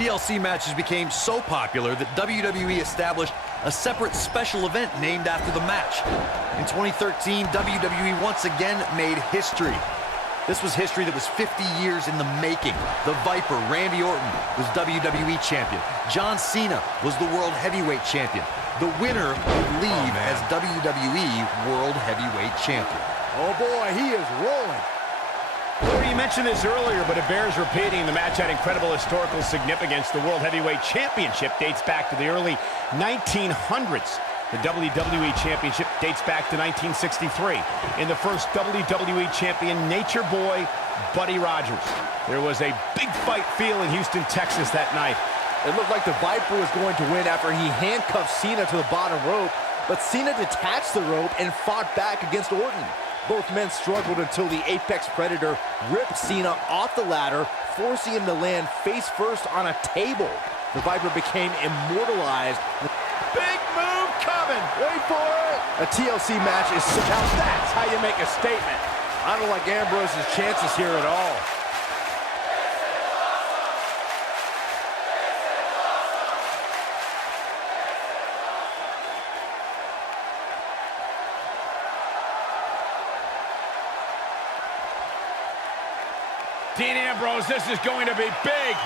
TLC matches became so popular that WWE established a separate special event named after the match. In 2013, WWE once again made history. This was history that was 50 years in the making. The Viper, Randy Orton, was WWE Champion. John Cena was the World Heavyweight Champion. The winner would leave as WWE World Heavyweight Champion. Oh boy, he is rolling. Well, you mentioned this earlier, but it bears repeating. The match had incredible historical significance. The World Heavyweight Championship dates back to the early 1900s. The WWE Championship dates back to 1963. In the first WWE Champion, Nature Boy, Buddy Rogers. There was a big fight feel in Houston, Texas that night. It looked like the Viper was going to win after he handcuffed Cena to the bottom rope, but Cena detached the rope and fought back against Orton. Both men struggled until the Apex Predator ripped Cena off the ladder, forcing him to land face first on a table. The Viper became immortalized. Big move coming. Wait for it. A TLC match is now that's how you make a statement. I don't like Ambrose's chances here at all. Dean Ambrose, this is going to be big.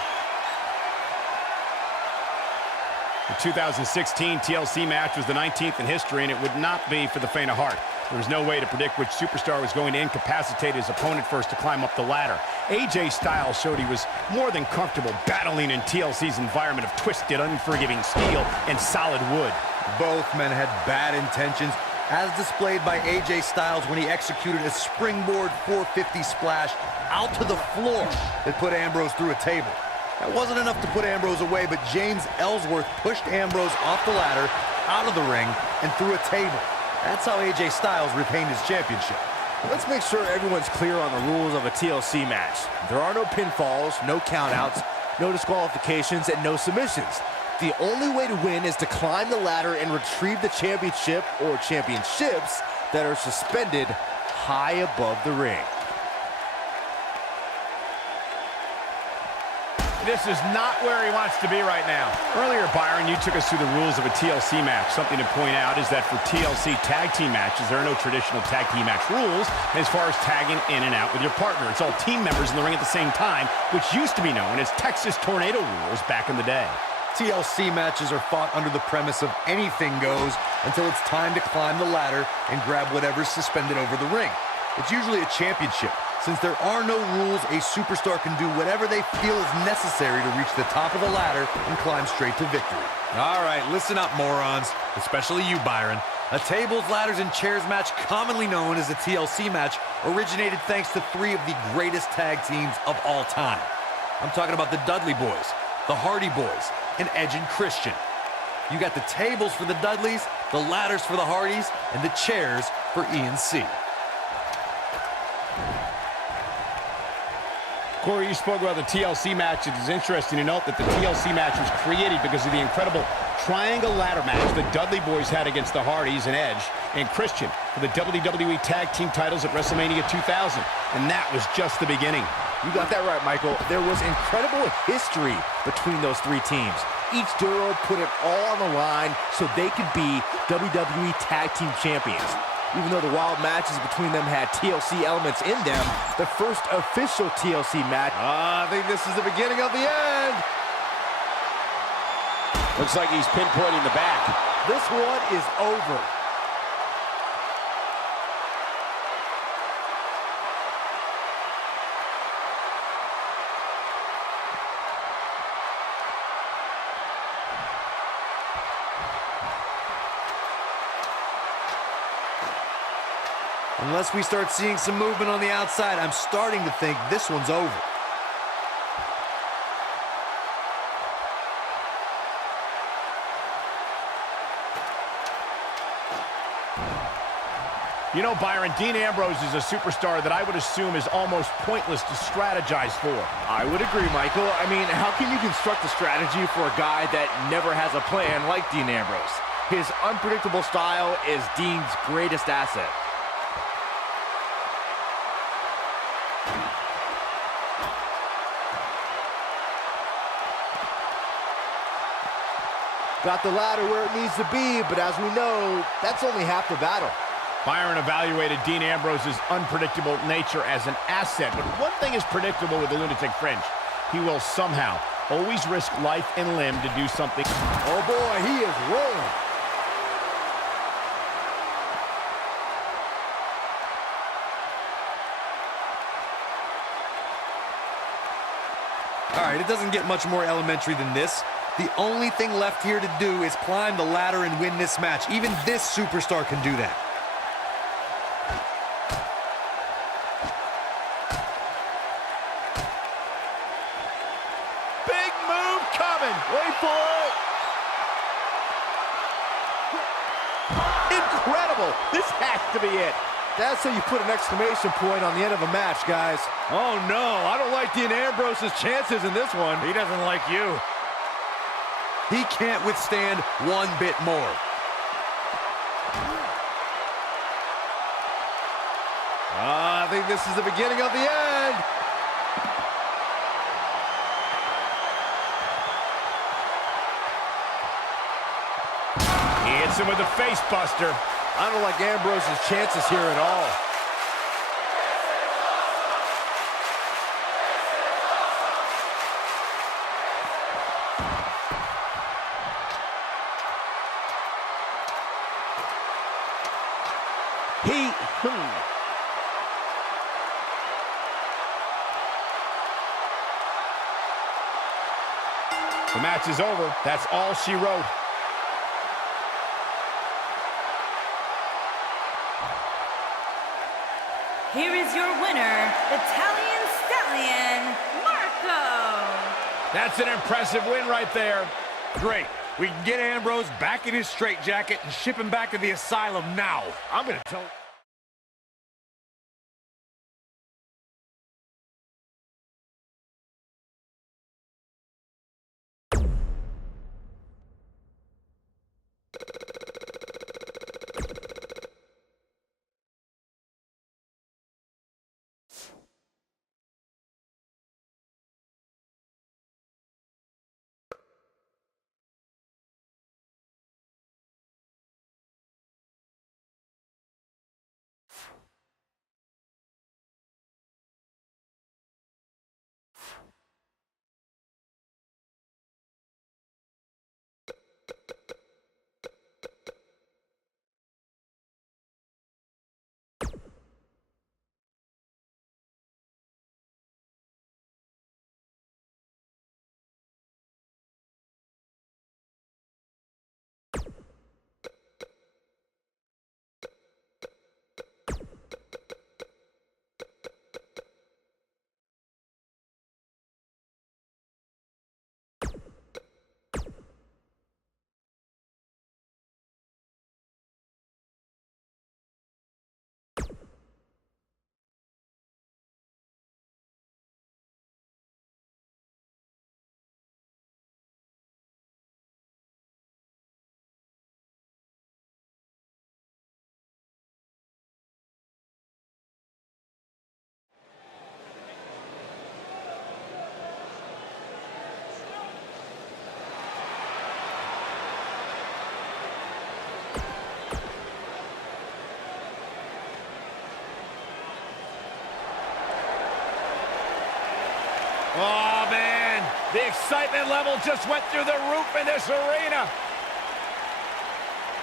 The 2016 TLC match was the 19th in history, and it would not be for the faint of heart. There was no way to predict which superstar was going to incapacitate his opponent first to climb up the ladder. AJ Styles showed he was more than comfortable battling in TLC's environment of twisted, unforgiving steel and solid wood. Both men had bad intentions, as displayed by AJ Styles when he executed a springboard 450 splash out to the floor that put Ambrose through a table. That wasn't enough to put Ambrose away, but James Ellsworth pushed Ambrose off the ladder, out of the ring, and through a table. That's how AJ Styles retained his championship. Let's make sure everyone's clear on the rules of a TLC match. There are no pinfalls, no countouts, no disqualifications, and no submissions. The only way to win is to climb the ladder and retrieve the championship or championships that are suspended high above the ring. This is not where he wants to be right now. Earlier, Byron, you took us through the rules of a TLC match. Something to point out is that for TLC tag team matches, there are no traditional tag team match rules as far as tagging in and out with your partner. It's all team members in the ring at the same time, which used to be known as Texas Tornado rules back in the day. TLC matches are fought under the premise of anything goes until it's time to climb the ladder and grab whatever's suspended over the ring. It's usually a championship. Since there are no rules, a superstar can do whatever they feel is necessary to reach the top of the ladder and climb straight to victory. All right, listen up, morons, especially you, Byron. A tables, ladders, and chairs match, commonly known as a TLC match, originated thanks to three of the greatest tag teams of all time. I'm talking about the Dudley Boys, the Hardy Boys, and Edge and Christian. You got the tables for the Dudleys, the ladders for the Hardys, and the chairs for E&C. Corey, you spoke about the TLC match. It is interesting to note that the TLC match was created because of the incredible triangle ladder match the Dudley Boys had against the Hardys and Edge and Christian for the WWE Tag Team titles at WrestleMania 2000. And that was just the beginning. You got that right, Michael. There was incredible history between those three teams. Each duo put it all on the line so they could be WWE Tag Team Champions. Even though the wild matches between them had TLC elements in them, the first official TLC match... I think this is the beginning of the end. Looks like he's pinpointing the back. This one is over. Unless we start seeing some movement on the outside, I'm starting to think this one's over. You know, Byron, Dean Ambrose is a superstar that I would assume is almost pointless to strategize for. I would agree, Michael. I mean, how can you construct a strategy for a guy that never has a plan like Dean Ambrose? His unpredictable style is Dean's greatest asset. Got the ladder where it needs to be, but as we know, that's only half the battle. Byron evaluated Dean Ambrose's unpredictable nature as an asset, but one thing is predictable with the Lunatic Fringe. He will somehow always risk life and limb to do something. Oh boy, he is rolling. All right, it doesn't get much more elementary than this. The only thing left here to do is climb the ladder and win this match. Even this superstar can do that. Big move coming. Wait for it. Incredible. This has to be it. That's how you put an exclamation point on the end of a match, guys. Oh, no. I don't like Dean Ambrose's chances in this one. He doesn't like you. He can't withstand one bit more. I think this is the beginning of the end. He hits him with a face buster. I don't like Ambrose's chances here at all. The match is over. That's all she wrote. Here is your winner, Italian Stallion, Marco. That's an impressive win right there. Great. We can get Ambrose back in his straitjacket and ship him back to the asylum now. I'm going to tell... Oh, man. The excitement level just went through the roof in this arena.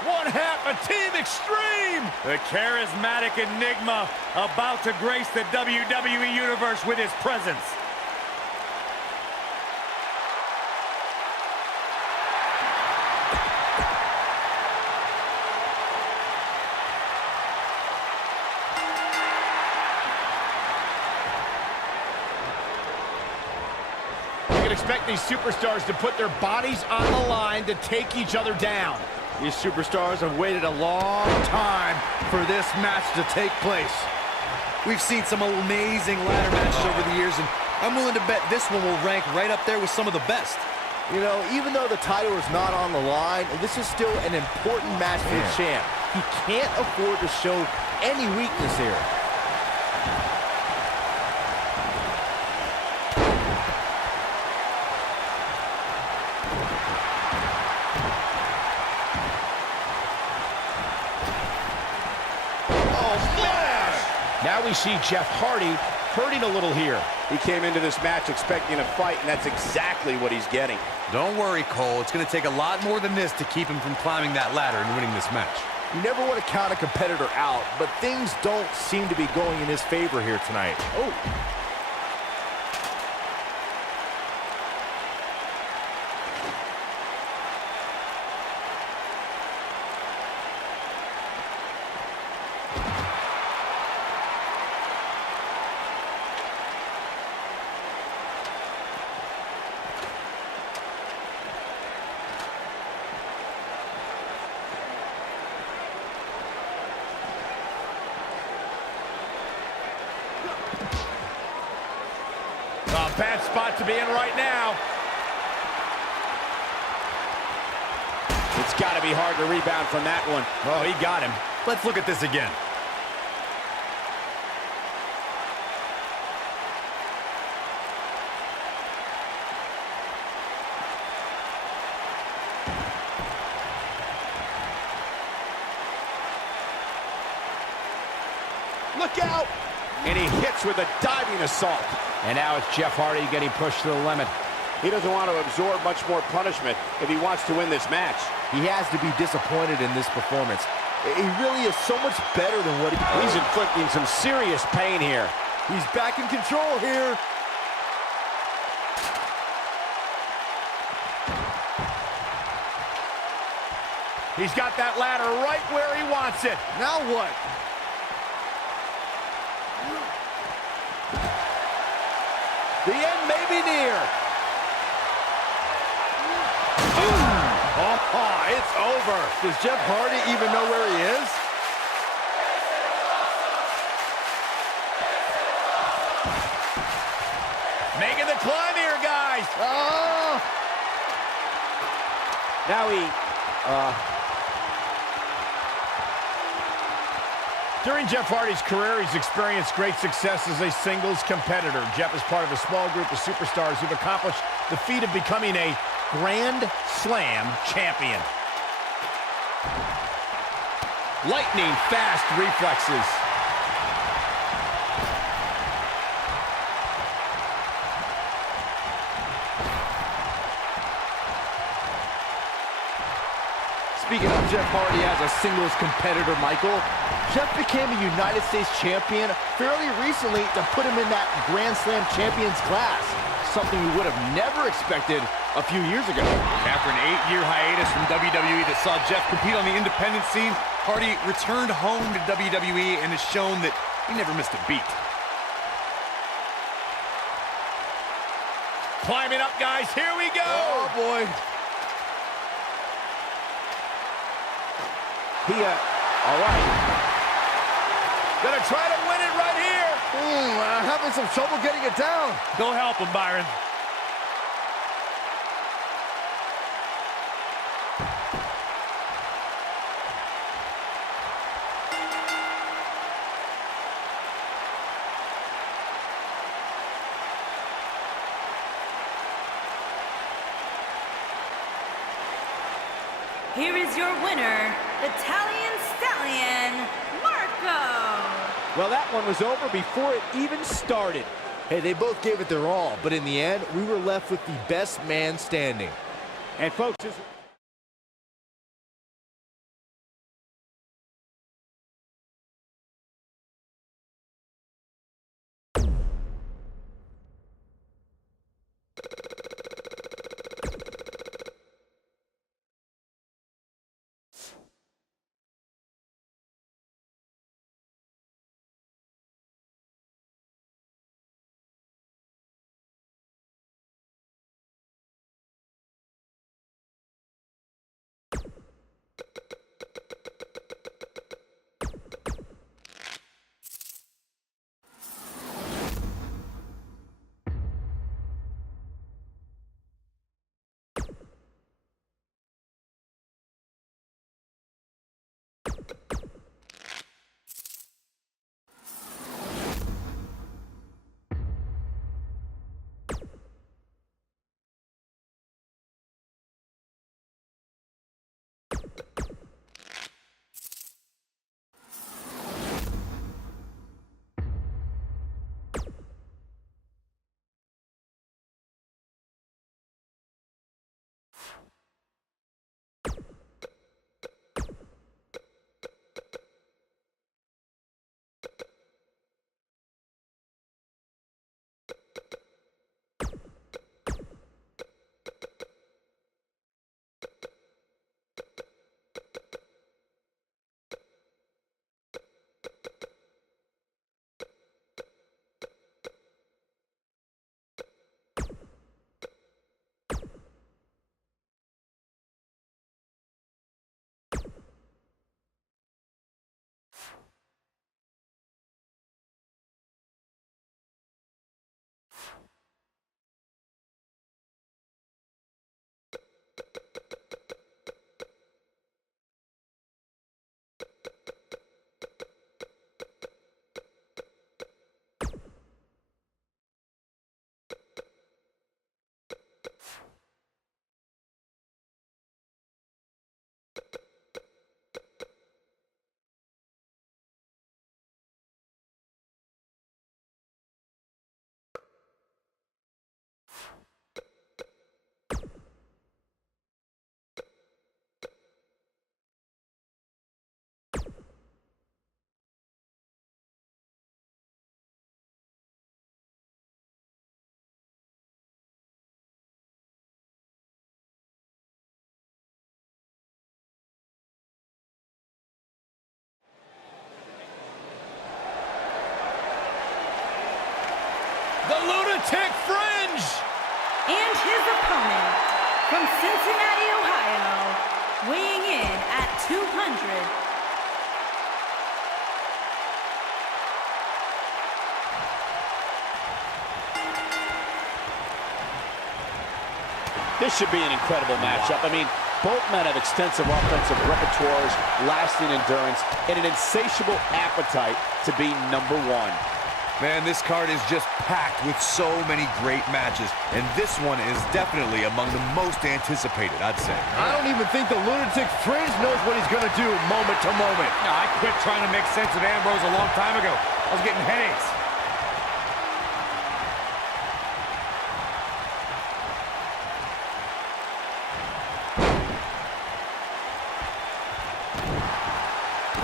One half of Team Extreme. The charismatic enigma about to grace the WWE Universe with his presence. Expect these superstars to put their bodies on the line to take each other down. These superstars have waited a long time for this match to take place. We've seen some amazing ladder matches over the years, and I'm willing to bet this one will rank right up there with some of the best. You know, even though the title is not on the line, this is still an important match for the champ. He can't afford to show any weakness here. splash! Now we see Jeff Hardy hurting a little here. He came into this match expecting a fight, and that's exactly what he's getting. Don't worry, Cole. It's going to take a lot more than this to keep him from climbing that ladder and winning this match. You never want to count a competitor out, but things don't seem to be going in his favor here tonight. Oh. A bad spot to be in right now. It's got to be hard to rebound from that one. Oh, he got him. Let's look at this again. Look out! And he hits with a diving assault. And now it's Jeff Hardy getting pushed to the limit. He doesn't want to absorb much more punishment if he wants to win this match. He has to be disappointed in this performance. He really is so much better than what He's inflicting some serious pain here. He's back in control here. He's got that ladder right where he wants it. Now what? The end may be near. Oh, it's over. Does Jeff Hardy even know where he is? Making the climb here, guys. Oh! Now During Jeff Hardy's career, he's experienced great success as a singles competitor. Jeff is part of a small group of superstars who've accomplished the feat of becoming a Grand Slam champion. Lightning fast reflexes. Speaking of Jeff Hardy as a singles competitor, Michael, Jeff became a United States champion fairly recently to put him in that Grand Slam champions class, something we would have never expected a few years ago. After an 8-year hiatus from WWE that saw Jeff compete on the independent scene, Hardy returned home to WWE and has shown that he never missed a beat. Climbing up, guys. Here we go. Oh, boy. All right. Gonna try to win it right here. I'm having some trouble getting it down. Go help him, Byron. Here is your winner, Italian Stallion, Marco. Well, that one was over before it even started. Hey, they both gave it their all, but in the end, we were left with the best man standing. And folks, The lunatic fringe! And his opponent, from Cincinnati, Ohio, weighing in at 200. This should be an incredible matchup. I mean, both men have extensive offensive repertoires, lasting endurance, and an insatiable appetite to be number one. Man, this card is just packed with so many great matches, and this one is definitely among the most anticipated, I'd say. I don't even think the lunatic fringe knows what he's going to do moment to moment. I quit trying to make sense of Ambrose a long time ago. I was getting headaches.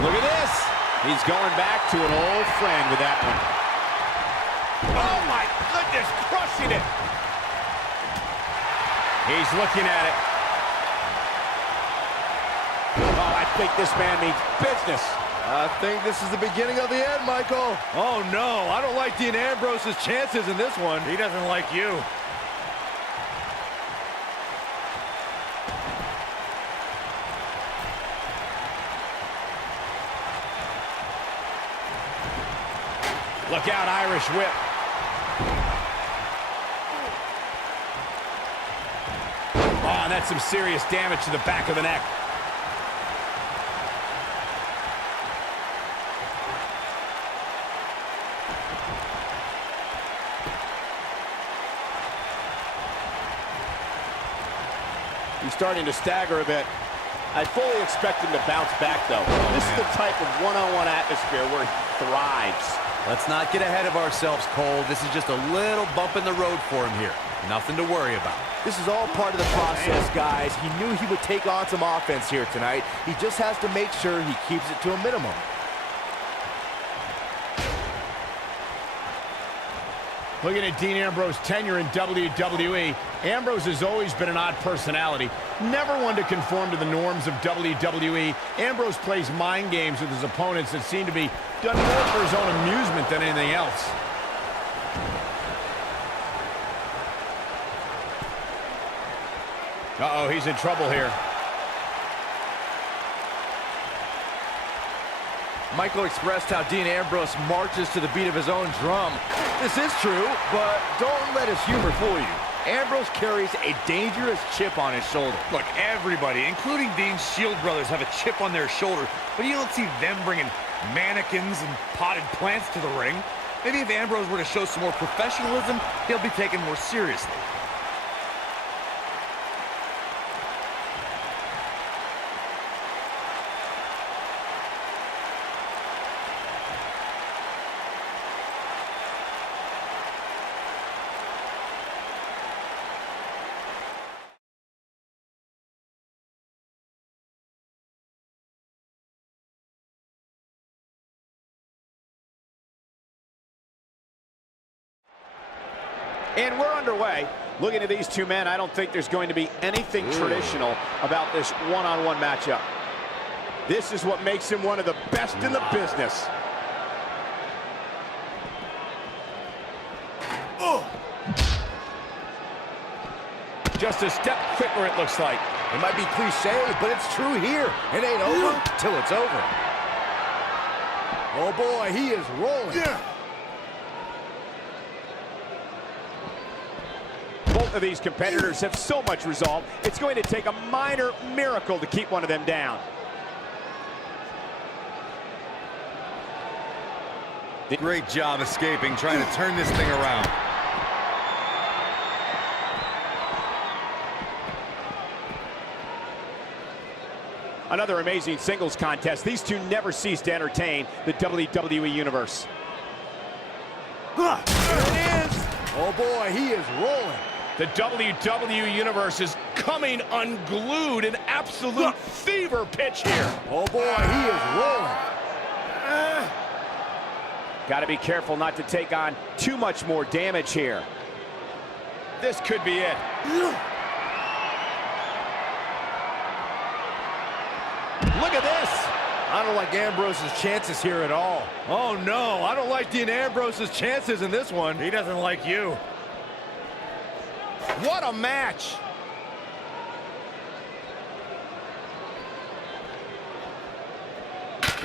Look at this. He's going back to an old friend with that one. Oh, my goodness, crushing it. He's looking at it. Oh, I think this man means business. I think this is the beginning of the end, Michael. Oh, no. I don't like Dean Ambrose's chances in this one. He doesn't like you. Look out, Irish whip. Oh, and that's some serious damage to the back of the neck. He's starting to stagger a bit. I fully expect him to bounce back, though. This is the type of one-on-one atmosphere where he thrives. Let's not get ahead of ourselves, Cole. This is just a little bump in the road for him here. Nothing to worry about. This is all part of the process, guys. He knew he would take on some offense here tonight. He just has to make sure he keeps it to a minimum. Looking at Dean Ambrose's tenure in WWE, Ambrose has always been an odd personality. Never one to conform to the norms of WWE. Ambrose plays mind games with his opponents that seem to be done more for his own amusement than anything else. Uh-oh, he's in trouble here. Michael expressed how Dean Ambrose marches to the beat of his own drum. This is true, but don't let his humor fool you. Ambrose carries a dangerous chip on his shoulder. Look, everybody, including Dean's Shield brothers, have a chip on their shoulder, but you don't see them bringing mannequins and potted plants to the ring. Maybe if Ambrose were to show some more professionalism, he'll be taken more seriously. And we're underway. Looking at these two men, I don't think there's going to be anything traditional about this one-on-one matchup. This is what makes him one of the best in the business. Just a step quicker, it looks like. It might be cliche, but it's true here. It ain't over till it's over. Oh boy, he is rolling. Both of these competitors have so much resolve, it's going to take a minor miracle to keep one of them down. Great job escaping, trying to turn this thing around. Another amazing singles contest. These two never cease to entertain the WWE Universe. There it is. Oh boy, he is rolling. The WWE Universe is coming unglued, an absolute fever pitch here. Oh boy, he is rolling. Got to be careful not to take on too much more damage here. This could be it. Look at this. I don't like Ambrose's chances here at all. Oh no, I don't like Dean Ambrose's chances in this one. He doesn't like you. What a match!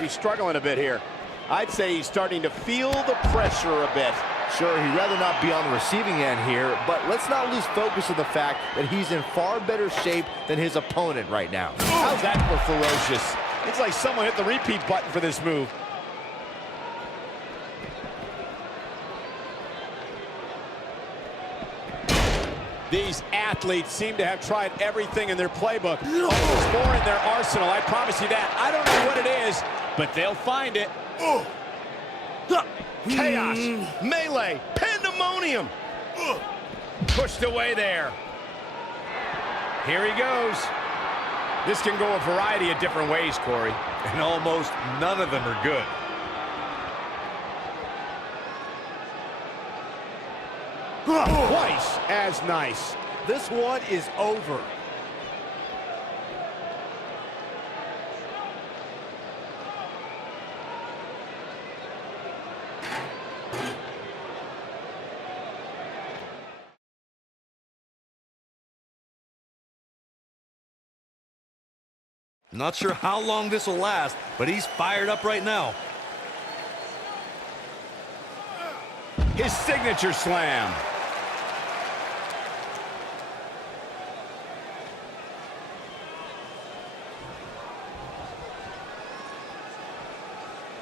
He's struggling a bit here. I'd say he's starting to feel the pressure a bit. Sure, he'd rather not be on the receiving end here, but let's not lose focus of the fact that he's in far better shape than his opponent right now. How's that for ferocious? It's like someone hit the repeat button for this move. These athletes seem to have tried everything in their playbook. Almost more in their arsenal, I promise you that. I don't know what it is, but they'll find it. Chaos, melee, pandemonium. Pushed away there. Here he goes. This can go a variety of different ways, Corey. And almost none of them are good. Twice as nice. This one is over. Not sure how long this will last, but he's fired up right now. His signature slam.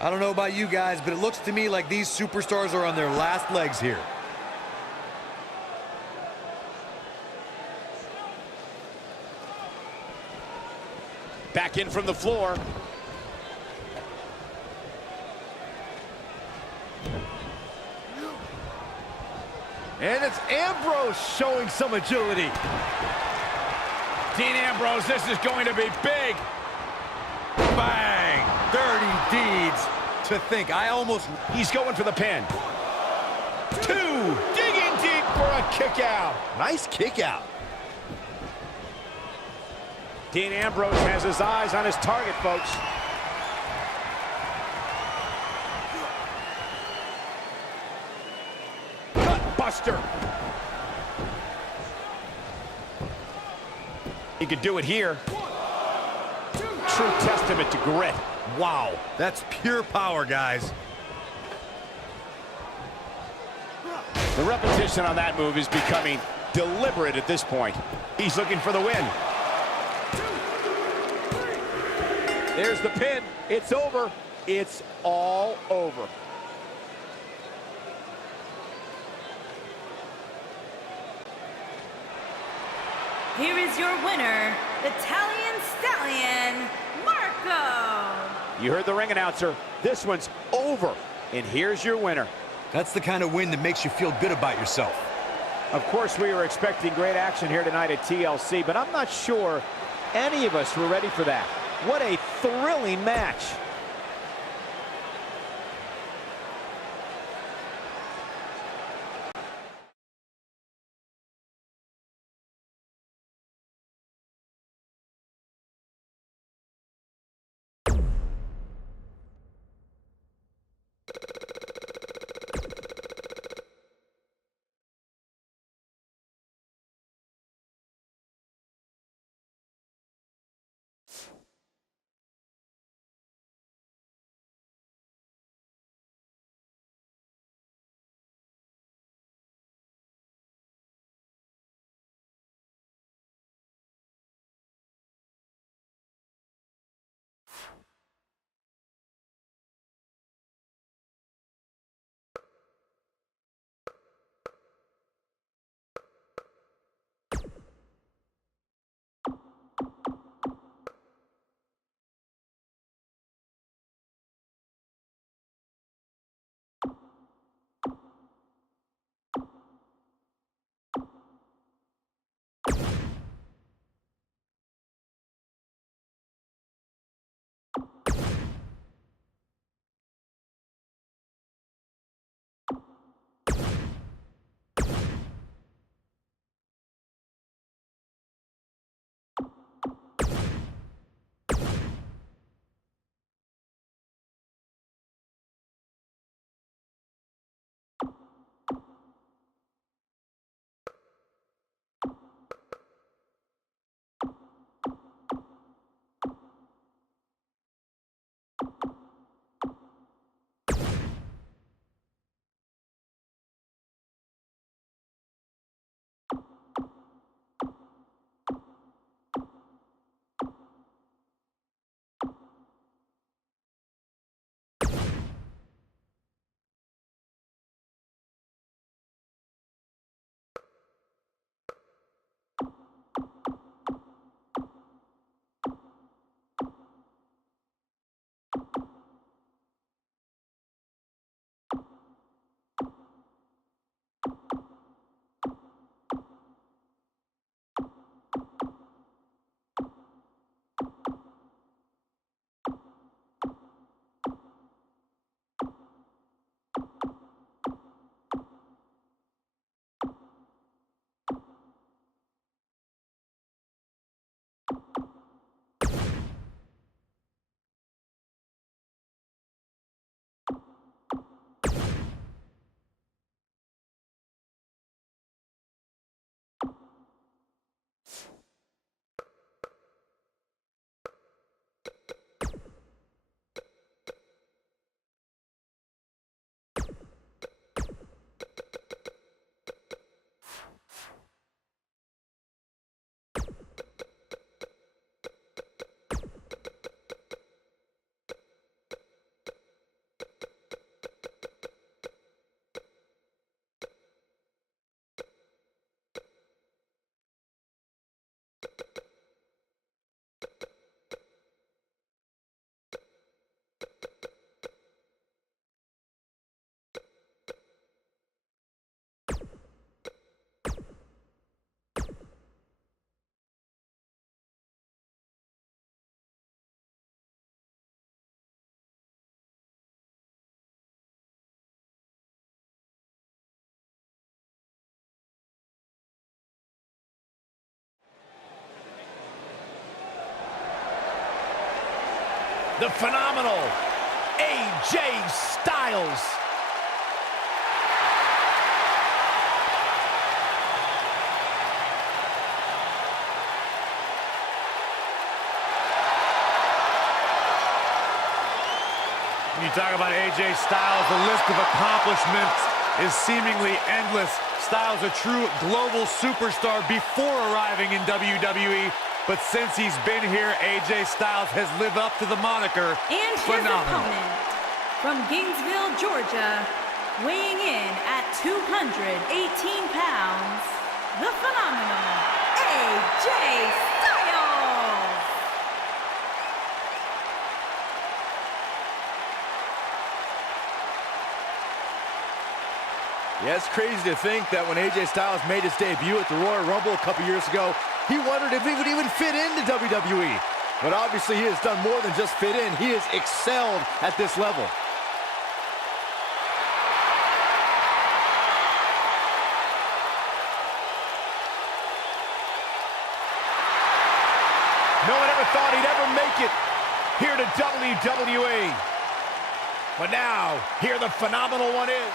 I don't know about you guys, but it looks to me like these superstars are on their last legs here. Back in from the floor. And it's Ambrose showing some agility. Dean Ambrose, this is going to be big. Bang! Dirty deeds. To think, He's going for the pin. Two, digging deep for a kick out. Nice kick out. Dean Ambrose has his eyes on his target, folks. Gut buster. He could do it here. True testament to grit. wow, that's pure power, guys. The repetition on that move is becoming deliberate at this point. He's looking for the win. There's the pin. It's over. It's all over. Here is your winner, the Italian Stallion, Marco. You heard the ring announcer. This one's over. And here's your winner. That's the kind of win that makes you feel good about yourself. Of course, we were expecting great action here tonight at TLC, but I'm not sure any of us were ready for that. What a thrilling match. the phenomenal AJ Styles. When you talk about AJ Styles, the list of accomplishments is seemingly endless. Styles a true global superstar before arriving in WWE, but since he's been here, AJ Styles has lived up to the moniker And his phenomenal. opponent, from Gainesville, Georgia, weighing in at 218 pounds, the phenomenal AJ Styles. Yeah, it's crazy to think that when AJ Styles made his debut at the Royal Rumble a couple years ago, he wondered if he would even fit into WWE. But obviously he has done more than just fit in. He has excelled at this level. No one ever thought he'd ever make it here to WWE. But now, here the phenomenal one is.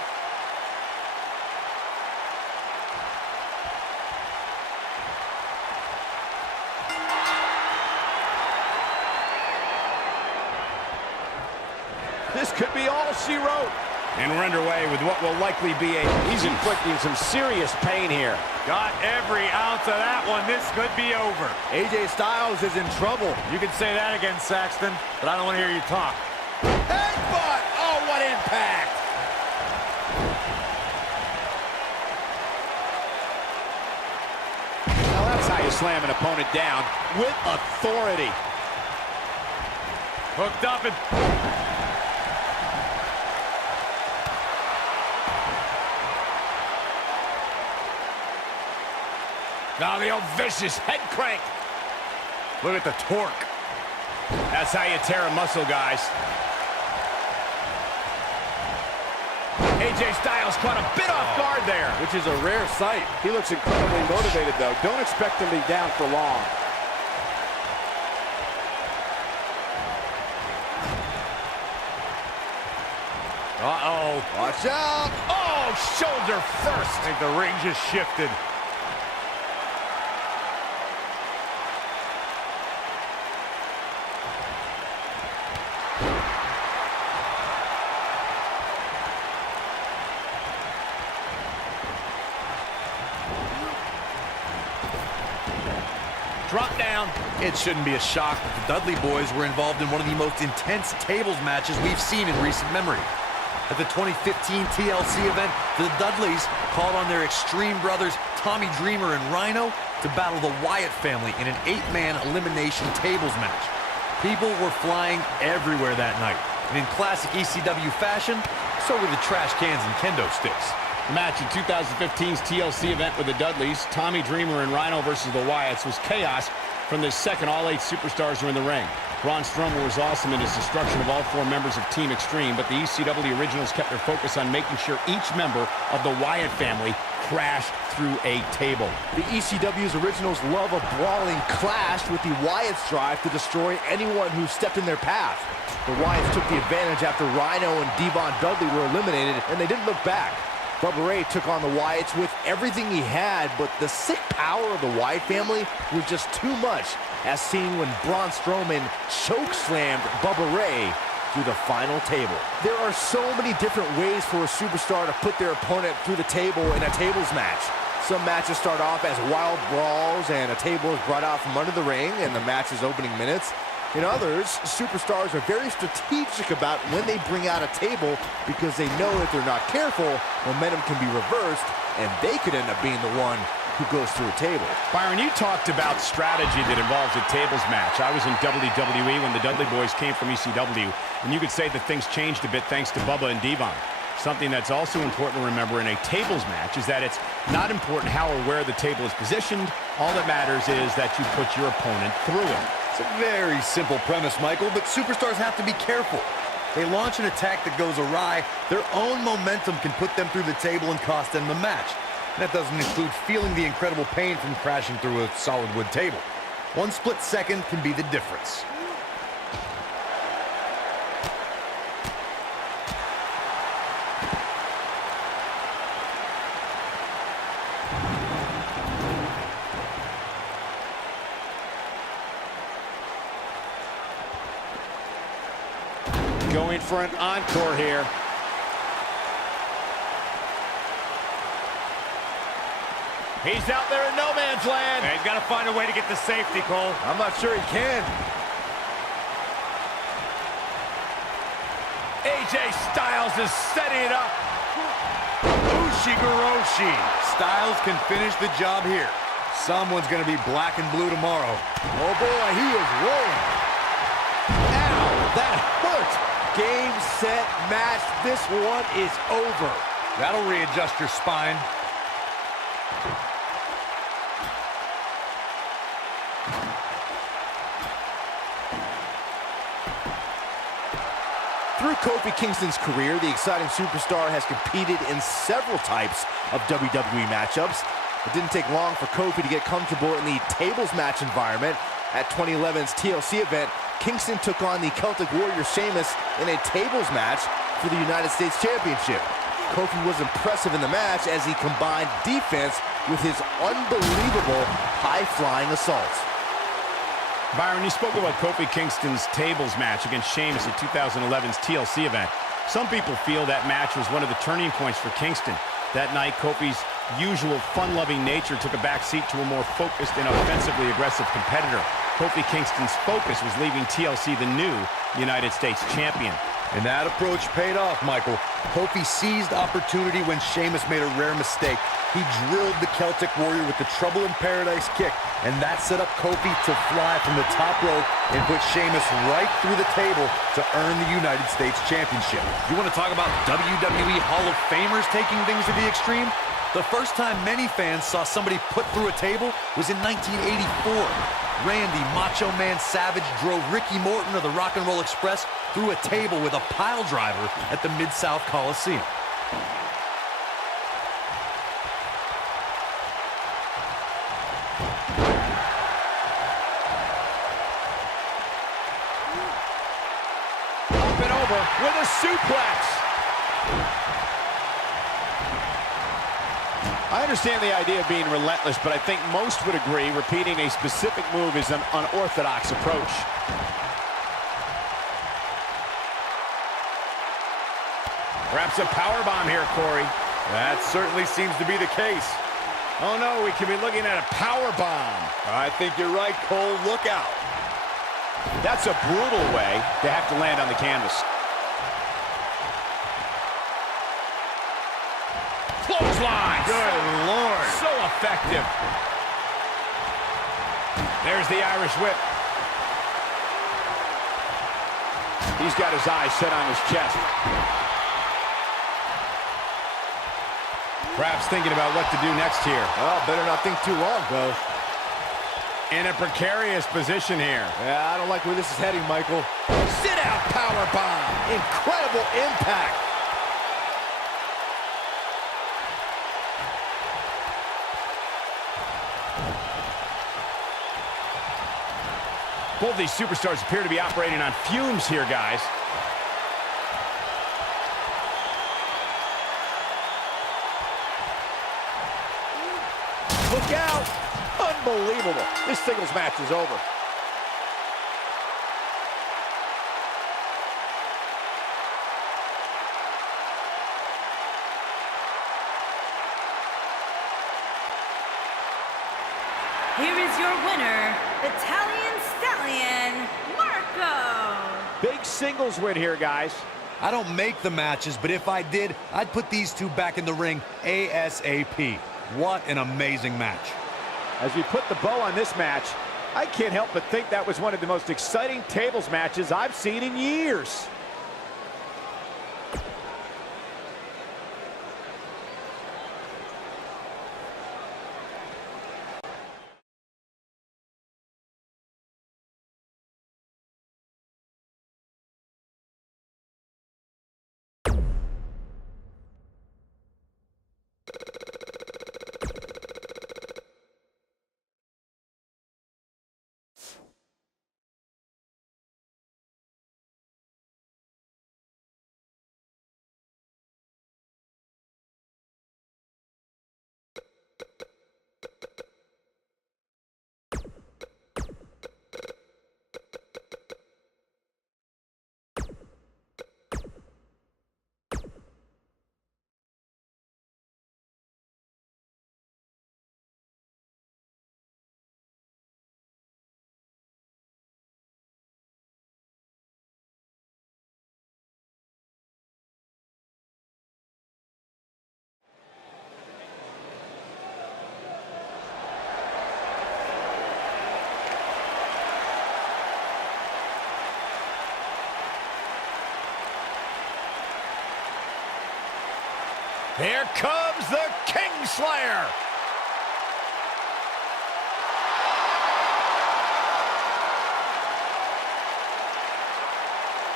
This could be all she wrote. And we're underway with what will likely be he's inflicting some serious pain here. Got every ounce of that one. This could be over. AJ Styles is in trouble. You can say that again, Saxton, but I don't want to hear you talk. Headbutt! Oh, what impact! Now that's how you slam an opponent down with authority. Hooked up and... Now the old vicious head crank. Look at the torque. That's how you tear a muscle, guys. AJ Styles caught a bit off guard there. Which is a rare sight. He looks incredibly motivated, though. Don't expect him to be down for long. Uh-oh. Watch out! Oh, shoulder first. I think the ring just shifted. Drop down. It shouldn't be a shock that the Dudley Boys were involved in one of the most intense tables matches we've seen in recent memory. At the 2015 TLC event, the Dudleys called on their Extreme brothers Tommy Dreamer and Rhino to battle the Wyatt family in an 8-man elimination tables match. People were flying everywhere that night, and in classic ECW fashion, so were the trash cans and kendo sticks. The match in 2015's TLC event with the Dudleys, Tommy Dreamer and Rhino versus the Wyatts, was chaos from the second all 8 superstars were in the ring. Braun Strowman was awesome in his destruction of all 4 members of Team Extreme, but the ECW originals kept their focus on making sure each member of the Wyatt family crashed through a table. The ECW's originals love a brawling clash, with the Wyatts' drive to destroy anyone who stepped in their path. The Wyatts took the advantage after Rhino and Devon Dudley were eliminated, and they didn't look back. Bubba Ray took on the Wyatts with everything he had, but the sick power of the Wyatt family was just too much, as seen when Braun Strowman choke-slammed Bubba Ray through the final table. There are so many different ways for a superstar to put their opponent through the table in a tables match. Some matches start off as wild brawls, and a table is brought out from under the ring in the match's opening minutes. In others, superstars are very strategic about when they bring out a table, because they know if they're not careful, momentum can be reversed, and they could end up being the one who goes through a table. Byron, you talked about strategy that involves a tables match. I was in WWE when the Dudley Boys came from ECW, and you could say that things changed a bit thanks to Bubba and Devon. Something that's also important to remember in a tables match is that it's not important how or where the table is positioned. All that matters is that you put your opponent through it. It's a very simple premise, Michael, but superstars have to be careful. They launch an attack that goes awry, their own momentum can put them through the table and cost them the match. And that doesn't include feeling the incredible pain from crashing through a solid wood table. One split second can be the difference. going for an encore here. He's out there in no man's land. Yeah, he's got to find a way to get to safety, Cole. I'm not sure he can. AJ Styles is setting it up. Ushigoroshi. Styles can finish the job here. Someone's going to be black and blue tomorrow. Oh boy, he is rolling. Ow, that hurt. Game, set, match. This one is over. That'll readjust your spine. Through Kofi Kingston's career, the exciting superstar has competed in several types of WWE matchups. It didn't take long for Kofi to get comfortable in the tables match environment. At 2011's TLC event, Kingston took on the Celtic Warrior Sheamus in a tables match for the United States Championship. Kofi was impressive in the match as he combined defense with his unbelievable high-flying assaults. Byron, you spoke about Kofi Kingston's tables match against Sheamus at 2011's TLC event. Some people feel that match was one of the turning points for Kingston. That night, Kofi's usual fun-loving nature took a backseat to a more focused and offensively aggressive competitor. Kofi Kingston's focus was leaving TLC the new United States champion. And that approach paid off, Michael. Kofi seized opportunity when Sheamus made a rare mistake. He drilled the Celtic Warrior with the Trouble in Paradise kick, and that set up Kofi to fly from the top rope and put Sheamus right through the table to earn the United States Championship. You want to talk about WWE Hall of Famers taking things to the extreme? The first time many fans saw somebody put through a table was in 1984. Randy Macho Man Savage drove Ricky Morton of the Rock and Roll Express through a table with a pile driver at the Mid-South Coliseum. Up and over with a suplex. I understand the idea of being relentless, but I think most would agree repeating a specific move is an unorthodox approach. Perhaps a powerbomb here, Corey. That certainly seems to be the case. Oh no, we could be looking at a powerbomb. I think you're right, Cole. Look out. That's a brutal way to have to land on the canvas. Clothesline. Good Lord. So effective. There's the Irish whip. He's got his eyes set on his chest. Perhaps thinking about what to do next here. Well, better not think too long, though. In a precarious position here. Yeah, I don't like where this is heading, Michael. Sit-out powerbomb. Incredible impact. Both these superstars appear to be operating on fumes here, guys. Look out! Unbelievable. This singles match is over. Here is your winner, Italian Stallion, Marco. Big singles win here, guys. I don't make the matches, but if I did, I'd put these two back in the ring ASAP. What an amazing match. As we put the bow on this match, I can't help but think that was one of the most exciting tables matches I've seen in years. Here comes the Kingslayer.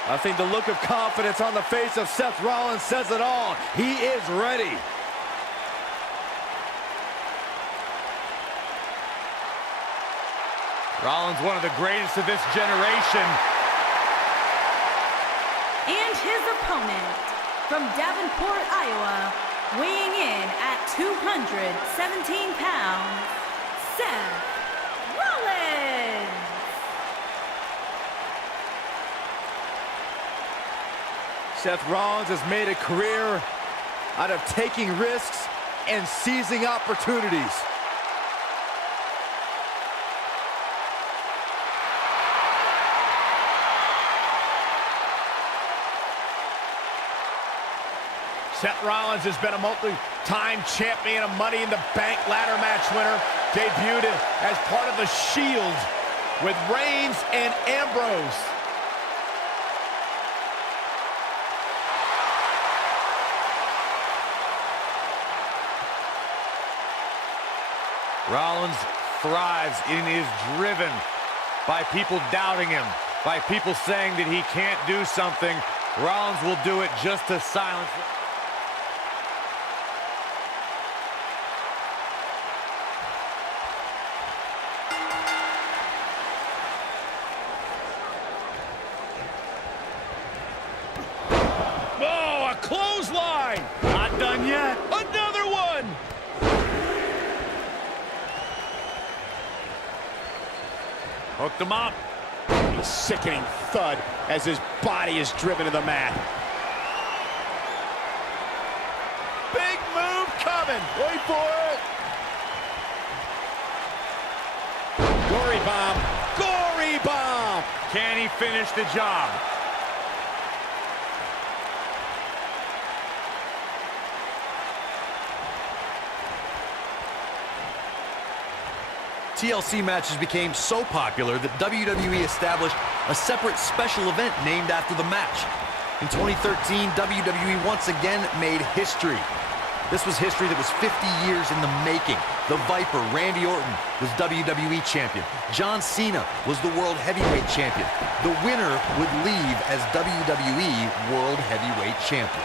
I think the look of confidence on the face of Seth Rollins says it all. He is ready. Rollins, one of the greatest of this generation. And his opponent, from Davenport, Iowa, weighing in at 217 pounds, Seth Rollins. Seth Rollins has made a career out of taking risks and seizing opportunities. Seth Rollins has been a multi-time champion, a Money in the Bank ladder match winner, debuted as part of the Shield with Reigns and Ambrose. Rollins thrives and is driven by people doubting him, by people saying that he can't do something. Rollins will do it just to silence them. Oh, a clothesline! Not done yet. Another one! Hooked him up. A sickening thud as his body is driven to the mat. Big move coming. Wait for it. Gory bomb. Gory bomb. Can he finish the job? TLC matches became so popular that WWE established a separate special event named after the match. In 2013, WWE once again made history. This was history that was 50 years in the making. The Viper, Randy Orton, was WWE Champion. John Cena was the World Heavyweight Champion. The winner would leave as WWE World Heavyweight Champion.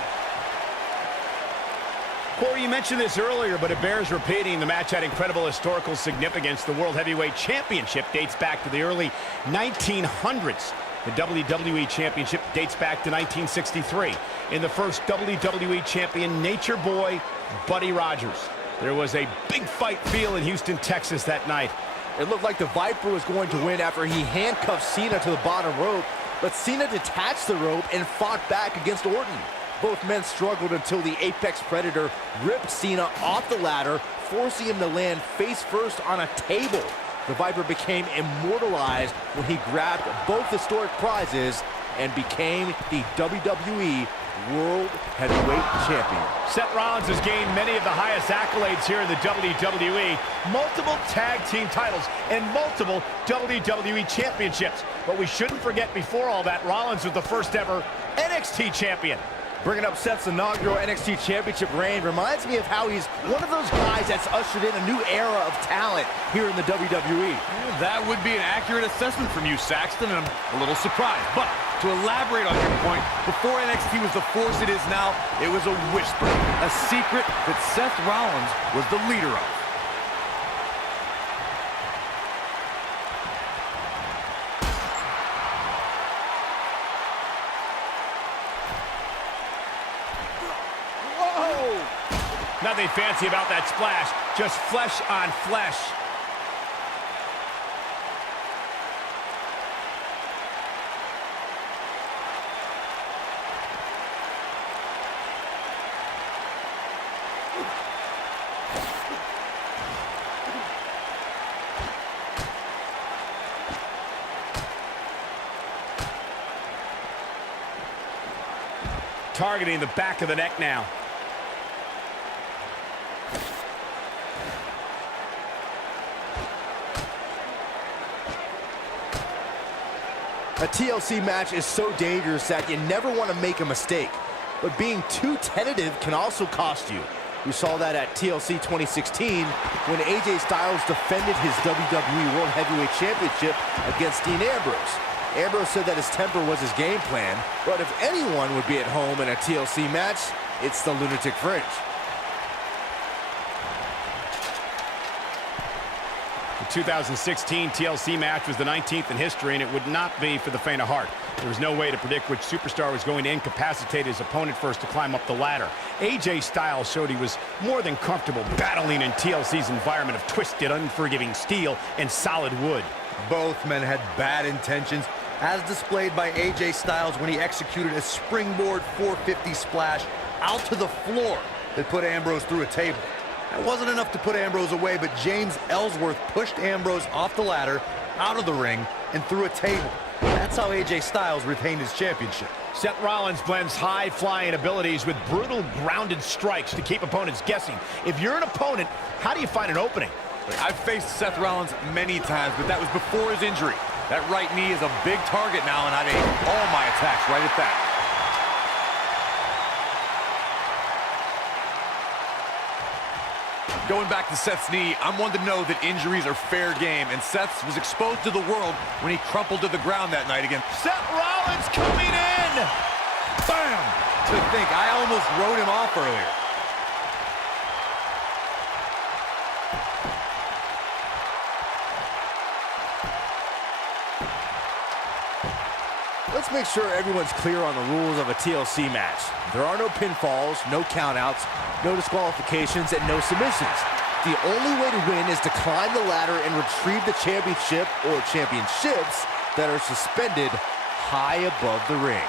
Corey, you mentioned this earlier, but it bears repeating. The match had incredible historical significance. The World Heavyweight Championship dates back to the early 1900s. The WWE Championship dates back to 1963. In the first WWE Champion, Nature Boy, Buddy Rogers. There was a big fight feel in Houston, Texas that night. It looked like the Viper was going to win after he handcuffed Cena to the bottom rope, but Cena detached the rope and fought back against Orton. Both men struggled until the Apex Predator ripped Cena off the ladder, forcing him to land face first on a table. The Viper became immortalized when he grabbed both historic prizes and became the WWE World Heavyweight Champion. Seth Rollins has gained many of the highest accolades here in the WWE, multiple tag team titles and multiple WWE championships. But we shouldn't forget, before all that, Rollins was the first ever NXT champion. Bringing up Seth's inaugural NXT Championship reign reminds me of how he's one of those guys that's ushered in a new era of talent here in the WWE. Well, that would be an accurate assessment from you, Saxton, and I'm a little surprised. But to elaborate on your point, before NXT was the force it is now, it was a whisper, a secret that Seth Rollins was the leader of. Nothing fancy about that splash, just flesh on flesh. Targeting the back of the neck now. A TLC match is so dangerous that you never want to make a mistake. but being too tentative can also cost you. We saw that at TLC 2016 when AJ Styles defended his WWE World Heavyweight Championship against Dean Ambrose. Ambrose said that his temper was his game plan, but if anyone would be at home in a TLC match, it's the Lunatic Fringe. The 2016 TLC match was the 19th in history, and it would not be for the faint of heart. There was no way to predict which superstar was going to incapacitate his opponent first to climb up the ladder. AJ Styles showed he was more than comfortable battling in TLC's environment of twisted, unforgiving steel and solid wood. Both men had bad intentions, as displayed by AJ Styles when he executed a springboard 450 splash out to the floor that put Ambrose through a table. That wasn't enough to put Ambrose away, but James Ellsworth pushed Ambrose off the ladder, out of the ring, and through a table. That's how AJ Styles retained his championship. Seth Rollins blends high-flying abilities with brutal, grounded strikes to keep opponents guessing. If you're an opponent, how do you find an opening? I've faced Seth Rollins many times, but that was before his injury. That right knee is a big target now, and I'd aim all my attacks right at that. Going back to Seth's knee, I'm one to know that injuries are fair game, and Seth's was exposed to the world when he crumpled to the ground that night again. Seth Rollins coming in! Bam! To think, I almost wrote him off earlier. Let's make sure everyone's clear on the rules of a TLC match. There are no pinfalls, no countouts, no disqualifications, and no submissions. The only way to win is to climb the ladder and retrieve the championship or championships that are suspended high above the ring.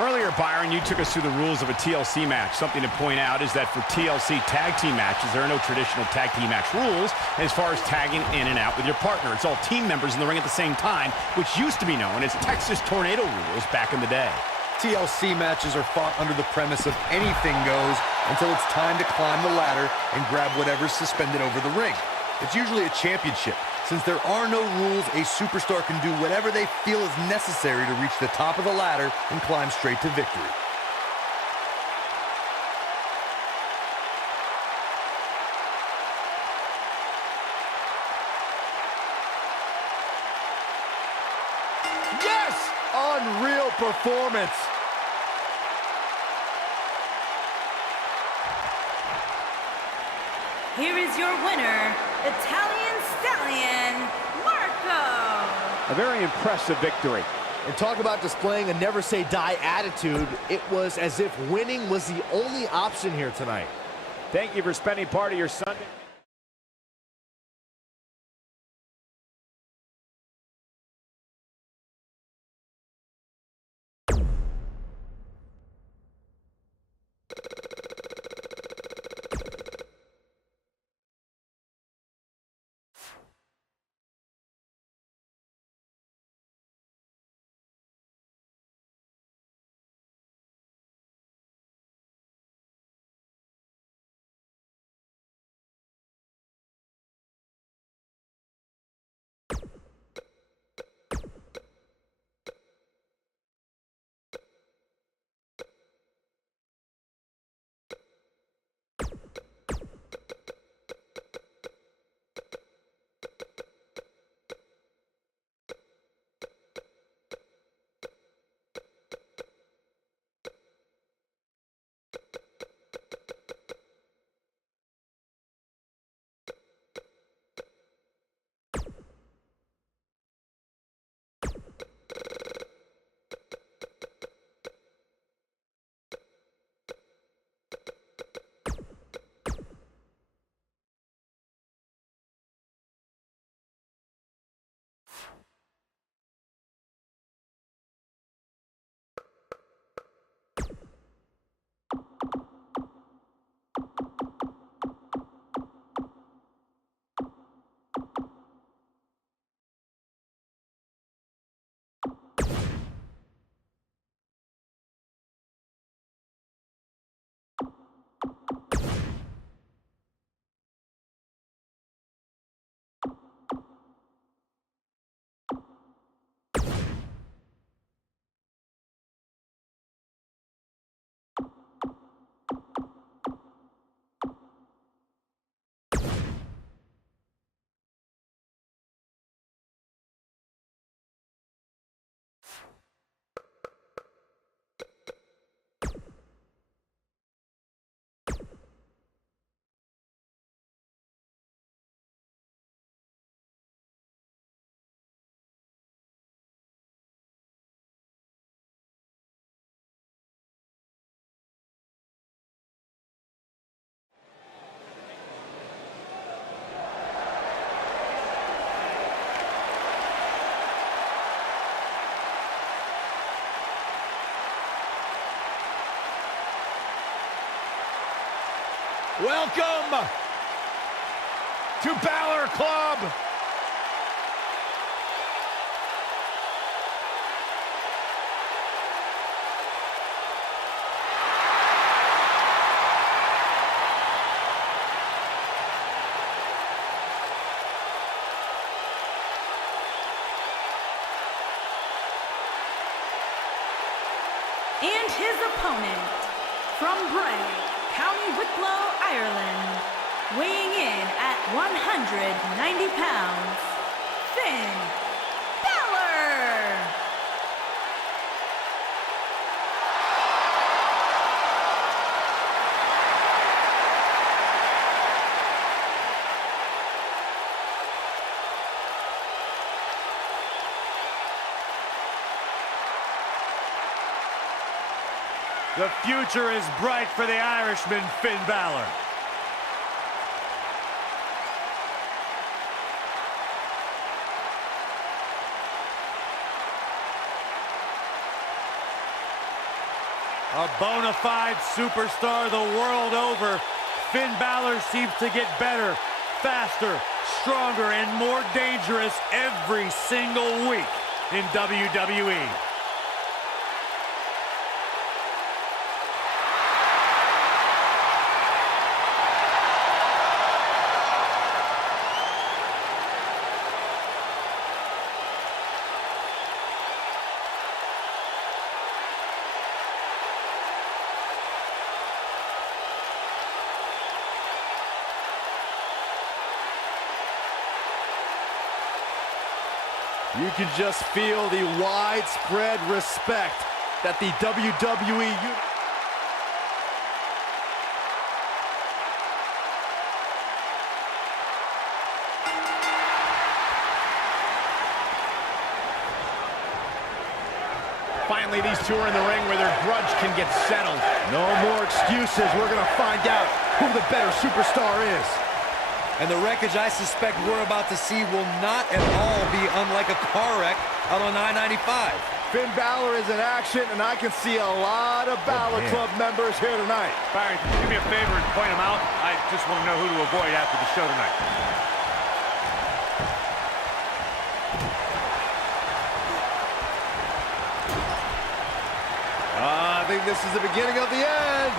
Earlier, Byron, you took us through the rules of a TLC match. Something to point out is that for TLC tag team matches, there are no traditional tag team match rules as far as tagging in and out with your partner. It's all team members in the ring at the same time, which used to be known as Texas Tornado rules back in the day. TLC matches are fought under the premise of anything goes until it's time to climb the ladder and grab whatever's suspended over the ring. It's usually a championship. Since there are no rules, a superstar can do whatever they feel is necessary to reach the top of the ladder and climb straight to victory. Yes! Unreal performance. Here is your winner, Italian Stallion, Marco. A very impressive victory. And talk about displaying a never-say-die attitude. It was as if winning was the only option here tonight. Thank you for spending part of your Sunday. Welcome to Balor Club. And his opponent, from Bray, County Wicklow, Ireland, weighing in at 190 pounds, Finn Balor! The future is bright for the Irishman, Finn Balor. A bona fide superstar the world over, Finn Balor seems to get better, faster, stronger, and more dangerous every single week in WWE. You can just feel the widespread respect that the WWE Finally, these two are in the ring where their grudge can get settled. No more excuses. We're going to find out who the better superstar is. And the wreckage I suspect we're about to see will not at all be unlike a car wreck out on I-95. Finn Balor is in action, and I can see a lot of Balor Club members here tonight. Byron, do me a favor and point them out. I just want to know who to avoid after the show tonight. I think this is the beginning of the end.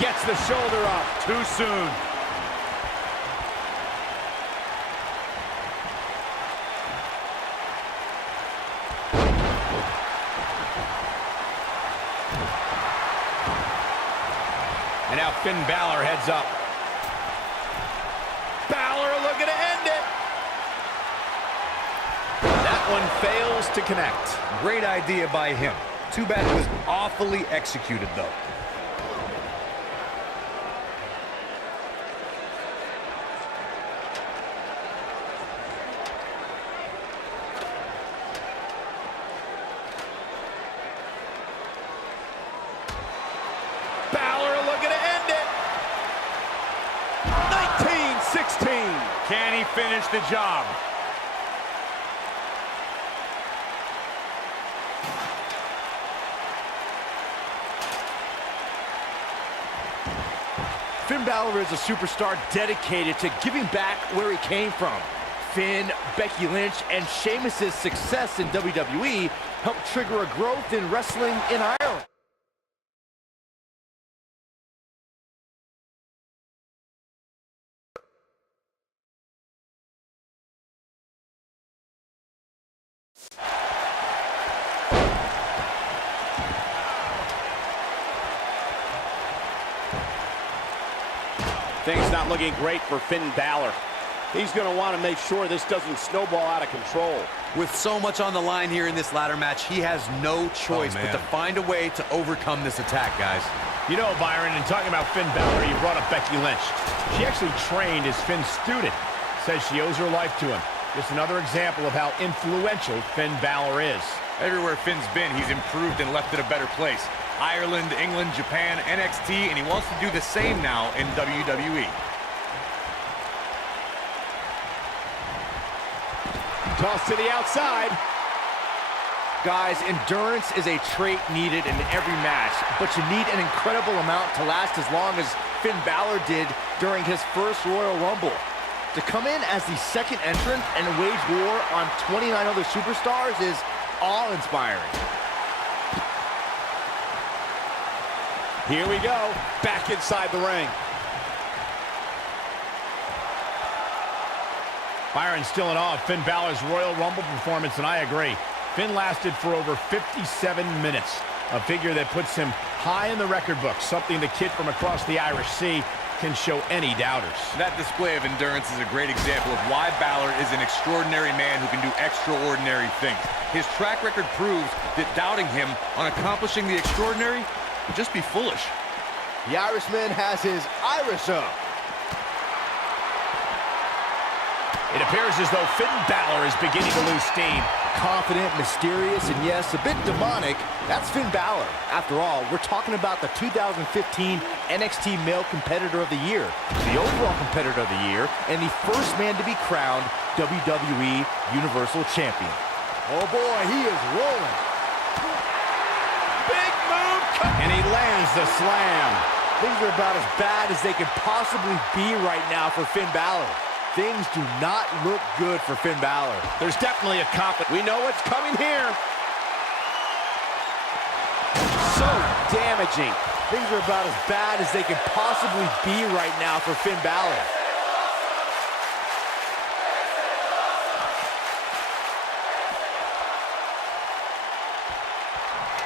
Gets the shoulder up. Too soon. And now Finn Balor heads up. Balor looking to end it. That one fails to connect. Great idea by him. Too bad it was awfully executed, though. Balor looking to end it. 19-16. Can he finish the job? Finn Balor is a superstar dedicated to giving back where he came from. Finn, Becky Lynch, and Sheamus' success in WWE helped trigger a growth in wrestling in Ireland. Things not looking great for Finn Balor. He's going to want to make sure this doesn't snowball out of control. With so much on the line here in this ladder match, he has no choice but to find a way to overcome this attack, guys. You know, Byron, and talking about Finn Balor, you brought up Becky Lynch. She actually trained as Finn's student. Says she owes her life to him. Just another example of how influential Finn Balor is. Everywhere Finn's been, he's improved and left it a better place. Ireland, England, Japan, NXT, and he wants to do the same now in WWE. Toss to the outside. Guys, endurance is a trait needed in every match, but you need an incredible amount to last as long as Finn Balor did during his first Royal Rumble. To come in as the second entrant and wage war on 29 other superstars is awe-inspiring. Here we go, back inside the ring. Byron still in awe of Finn Balor's Royal Rumble performance, and I agree. Finn lasted for over 57 minutes, a figure that puts him high in the record book, something the kid from across the Irish Sea can show any doubters. That display of endurance is a great example of why Balor is an extraordinary man who can do extraordinary things. His track record proves that doubting him on accomplishing the extraordinary would just be foolish. The Irishman has his Irish up. It appears as though Finn Balor is beginning to lose steam. Confident, mysterious, and yes, a bit demonic. That's Finn Balor. After all, we're talking about the 2015 NXT Male Competitor of the Year, the overall Competitor of the Year, and the first man to be crowned WWE Universal Champion. Oh boy, he is rolling. Big move, and he lands the slam. Things are about as bad as they could possibly be right now for Finn Balor. Things do not look good for Finn Balor. There's definitely a confidence. We know what's coming here. So damaging. Things are about as bad as they can possibly be right now for Finn Balor.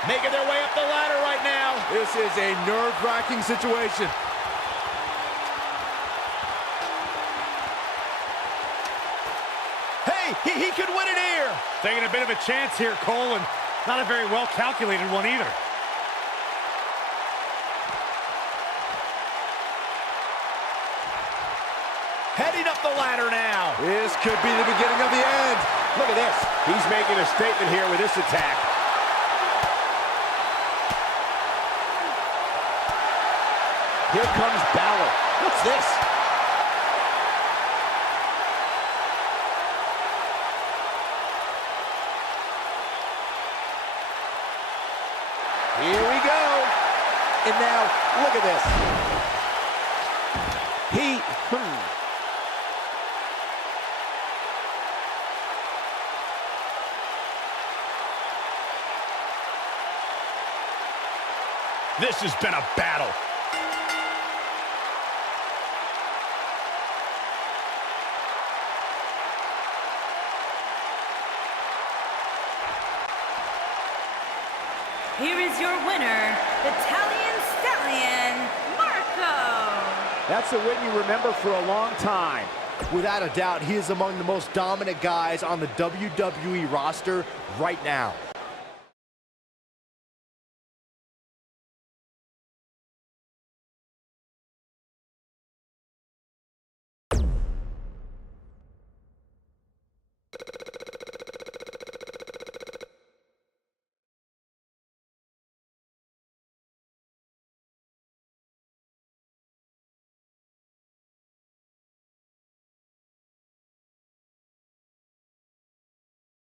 Making their way up the ladder right now. This is a nerve-wracking situation. He could win it here. Taking a bit of a chance here, Cole, and not a very well-calculated one either. Heading up the ladder now. This could be the beginning of the end. Look at this. He's making a statement here with this attack. Here comes Balor. What's this? Here we go. And now, look at this. This has been a battle. Here is your winner, Italian Stallion, Marco. That's a win you remember for a long time. Without a doubt, he is among the most dominant guys on the WWE roster right now.